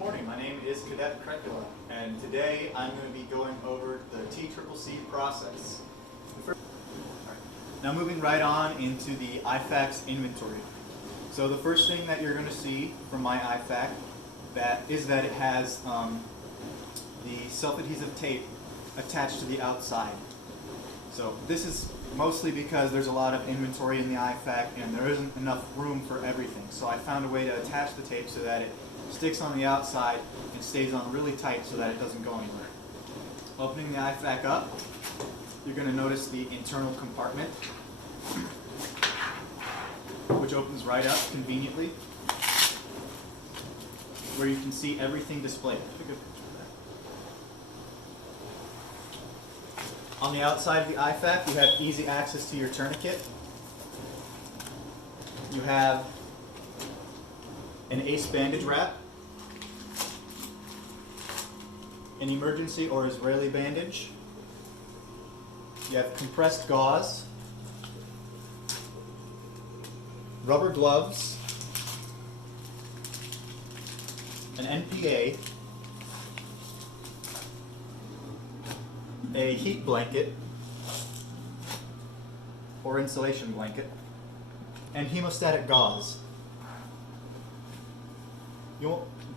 morning, my name is Cadet Krekula, and today I'm going to be going over the TCCC process. Now moving right on into the IFAC's inventory. So the first thing that you're going to see from my IFAC is that it has the self-adhesive tape attached to the outside. So this is mostly because there's a lot of inventory in the IFAC and there isn't enough room for everything. So I found a way to attach the tape so that it sticks on the outside and stays on really tight so that it doesn't go anywhere. Opening the IFAC up, you're going to notice the internal compartment, which opens right up conveniently, where you can see everything displayed. On the outside of the IFAC, you have easy access to your tourniquet. You have an ACE bandage wrap, an emergency or Israeli bandage. You have compressed gauze, rubber gloves, an NPA, a heat blanket or insulation blanket, and hemostatic gauze.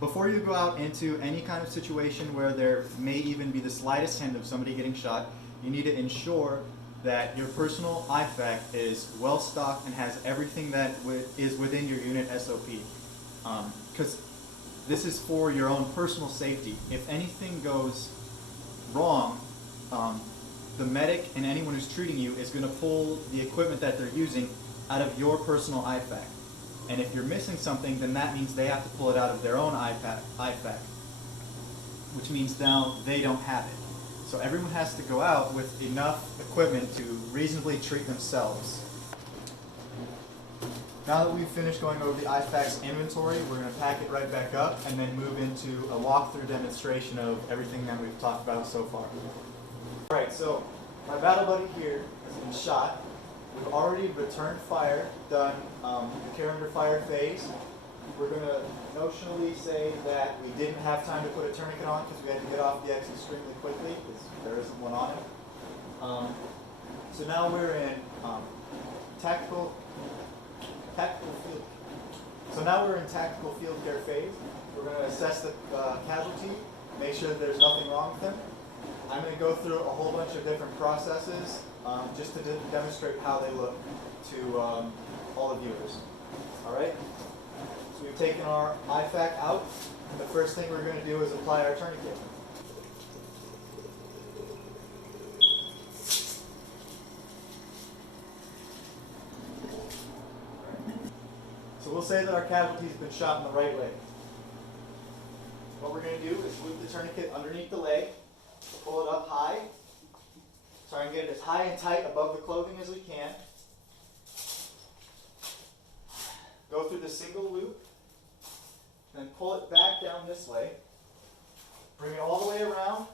Before you go out into any kind of situation where there may even be the slightest hint of somebody getting shot, you need to ensure that your personal IFAC is well stocked and has everything that is within your unit SOP. Because this is for your own personal safety. If anything goes wrong, the medic and anyone who's treating you is going to pull the equipment that they're using out of your personal IFAC. And if you're missing something, then that means they have to pull it out of their own IFAC, which means now they don't have it. So everyone has to go out with enough equipment to reasonably treat themselves. Now that we've finished going over the IFAC's inventory, we're going to pack it right back up and then move into a walkthrough demonstration of everything that we've talked about so far. Alright, so my battle buddy here has been shot. We've already returned fire, done the care under fire phase. We're going to notionally say that we didn't have time to put a tourniquet on because we had to get off the X extremely quickly because there isn't one on it. So now we're in tactical field. So now we're in tactical field care phase. We're going to assess the casualty, make sure that there's nothing wrong with them. I'm going to go through a whole bunch of different processes just to demonstrate how they look to all the viewers. Alright? So we've taken our IFAC out. The first thing we're going to do is apply our tourniquet. So we'll say that our casualty's been shot in the right leg. What we're going to do is move the tourniquet underneath the leg, pull it up high, try and get it as high and tight above the clothing as we can. Go through the single loop, then pull it back down this way, bring it all the way around,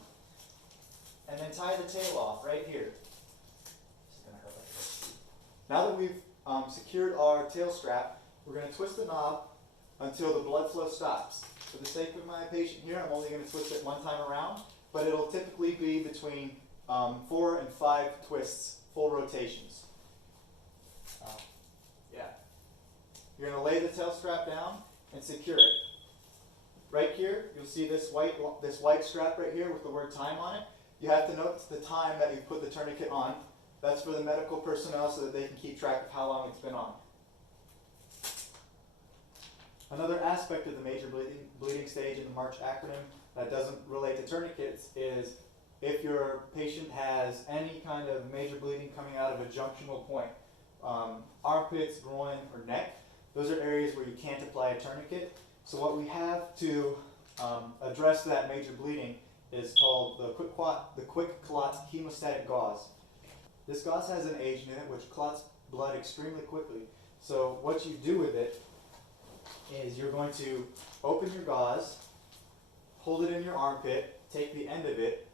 and then tie the tail off right here. Now that we've secured our tail strap, we're going to twist the knob until the blood flow stops. For the sake of my patient here, I'm only going to twist it one time around, but it'll typically be between 4 and 5 twists, full rotations. You're going to lay the tail strap down and secure it. Right here, you'll see this white strap right here with the word time on it. You have to note the time that you put the tourniquet on. That's for the medical personnel so that they can keep track of how long it's been on. Another aspect of the major bleeding stage in the MARCH acronym that doesn't relate to tourniquets is if your patient has any kind of major bleeding coming out of a junctional point, armpits, groin, or neck, those are areas where you can't apply a tourniquet. So what we have to address that major bleeding is called the quick clot hemostatic gauze. This gauze has an agent in it which clots blood extremely quickly. So what you do with it is you're going to open your gauze, hold it in your armpit, take the end of it,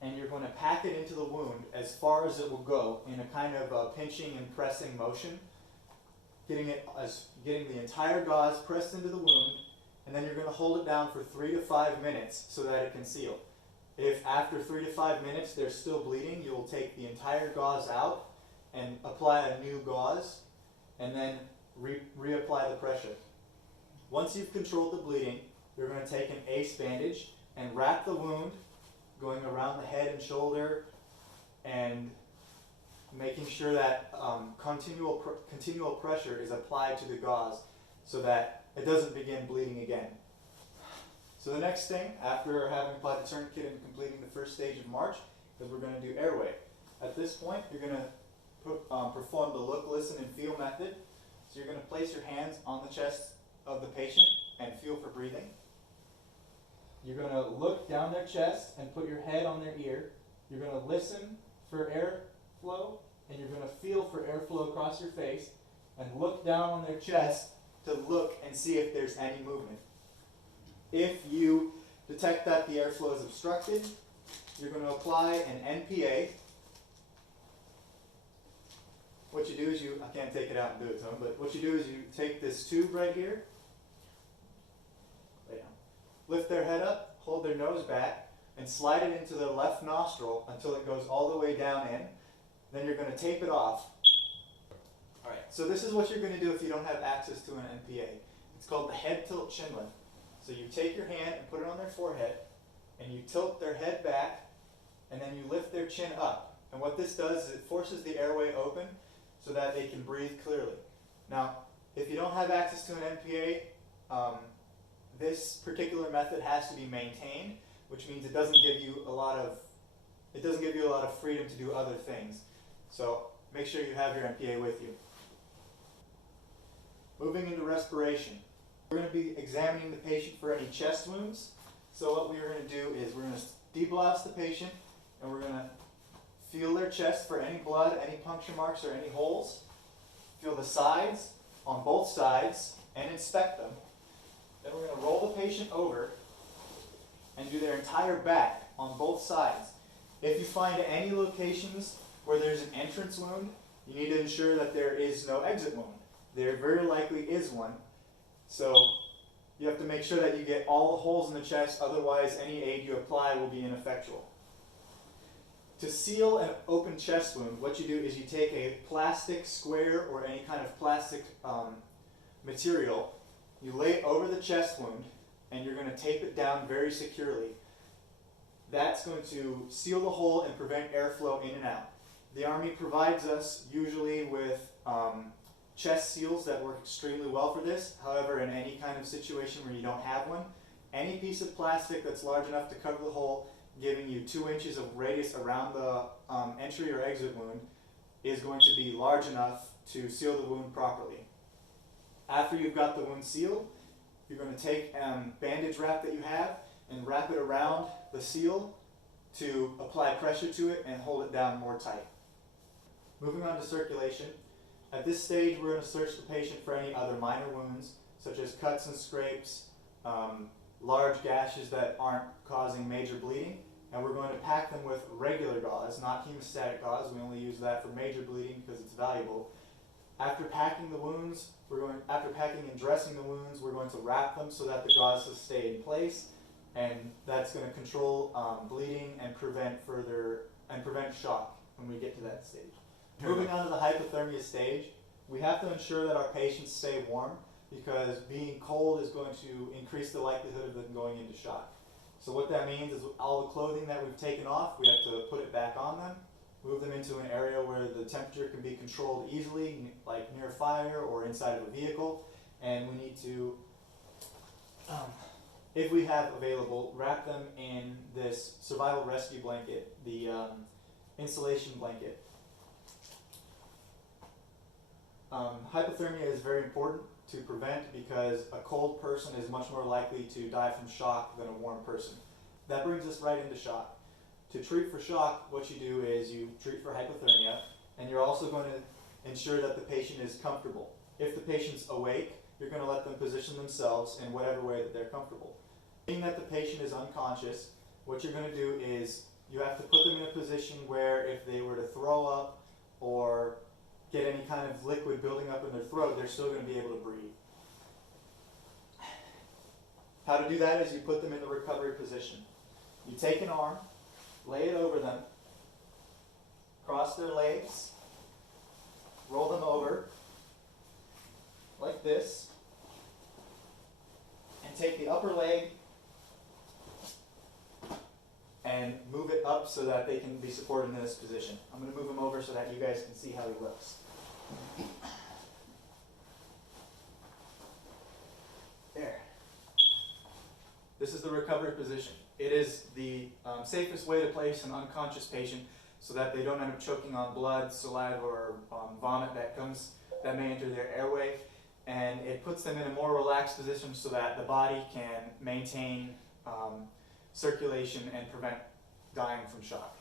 and you're going to pack it into the wound as far as it will go in a kind of pinching and pressing motion, getting the entire gauze pressed into the wound and then you're going to hold it down for 3 to 5 minutes so that it can seal. If after 3 to 5 minutes there's still bleeding, you'll take the entire gauze out and apply a new gauze, and then reapply the pressure. Once you've controlled the bleeding, you're going to take an ACE bandage and wrap the wound, going around the head and shoulder, and making sure that continual pressure is applied to the gauze so that it doesn't begin bleeding again. So the next thing, after having applied the tourniquet and completing the first stage of march, is we're going to do airway. At this point, you're going to perform the look, listen, and feel method. So you're going to place your hands on the chest of the patient and feel for breathing. You're going to look down their chest and put your head on their ear. You're going to listen for airflow, and you're going to feel for airflow across your face, and look down on their chest to look and see if there's any movement. If you detect that the airflow is obstructed, you're going to apply an NPA. What you do is I can't take it out and do it to them, but what you do is you take this tube right here, lay down, lift their head up, hold their nose back, and slide it into their left nostril until it goes all the way down in. Then you're going to tape it off. Alright, so this is what you're going to do if you don't have access to an NPA. It's called the head tilt chin lift. So you take your hand and put it on their forehead, and you tilt their head back, and then you lift their chin up. And what this does is it forces the airway open so that they can breathe clearly. Now, if you don't have access to an NPA, this particular method has to be maintained, which means it doesn't give you a lot of freedom to do other things. So make sure you have your NPA with you. Moving into respiration. We're going to be examining the patient for any chest wounds. So what we're going to do is we're going to deblouse the patient, and we're going to feel their chest for any blood, any puncture marks, or any holes. Feel the sides on both sides and inspect them. Then we're going to roll the patient over and do their entire back on both sides. If you find any locations where there's an entrance wound, you need to ensure that there is no exit wound. There very likely is one. So you have to make sure that you get all the holes in the chest, otherwise any aid you apply will be ineffectual. To seal an open chest wound, what you do is you take a plastic square or any kind of plastic material, you lay it over the chest wound, and you're going to tape it down very securely. That's going to seal the hole and prevent airflow in and out. The Army provides us usually with chest seals that work extremely well for this. However, in any kind of situation where you don't have one, any piece of plastic that's large enough to cover the hole, giving you 2 inches of radius around the entry or exit wound, is going to be large enough to seal the wound properly. After you've got the wound sealed, you're going to take bandage wrap that you have and wrap it around the seal to apply pressure to it and hold it down more tight. Moving on to circulation. At this stage, we're going to search the patient for any other minor wounds, such as cuts and scrapes, large gashes that aren't causing major bleeding, and we're going to pack them with regular gauze, not hemostatic gauze. We only use that for major bleeding because it's valuable. After packing the wounds, after packing and dressing the wounds, we're going to wrap them so that the gauze will stay in place, and that's going to control bleeding and prevent shock when we get to that stage. Moving on to the hypothermia stage, we have to ensure that our patients stay warm because being cold is going to increase the likelihood of them going into shock. So what that means is all the clothing that we've taken off, we have to put it back on them, move them into an area where the temperature can be controlled easily, like near fire or inside of a vehicle, and we need to, if we have available, wrap them in this survival rescue blanket, the insulation blanket. Hypothermia is very important to prevent because a cold person is much more likely to die from shock than a warm person. That brings us right into shock. To treat for shock, what you do is you treat for hypothermia, and you're also going to ensure that the patient is comfortable. If the patient's awake, you're going to let them position themselves in whatever way that they're comfortable. Being that the patient is unconscious, what you're going to do is you have to put them in a position where if they were to throw up or get any kind of liquid building up in their throat, they're still going to be able to breathe. How to do that is you put them in the recovery position. You take an arm, lay it over them, cross their legs, roll them over like this, and take the upper leg and move it up so that they can be supported in this position. I'm going to move him over so that you guys can see how he looks. There. This is the recovery position. It is the safest way to place an unconscious patient so that they don't end up choking on blood, saliva, or vomit that may enter their airway. And it puts them in a more relaxed position so that the body can maintain circulation and prevent dying from shock.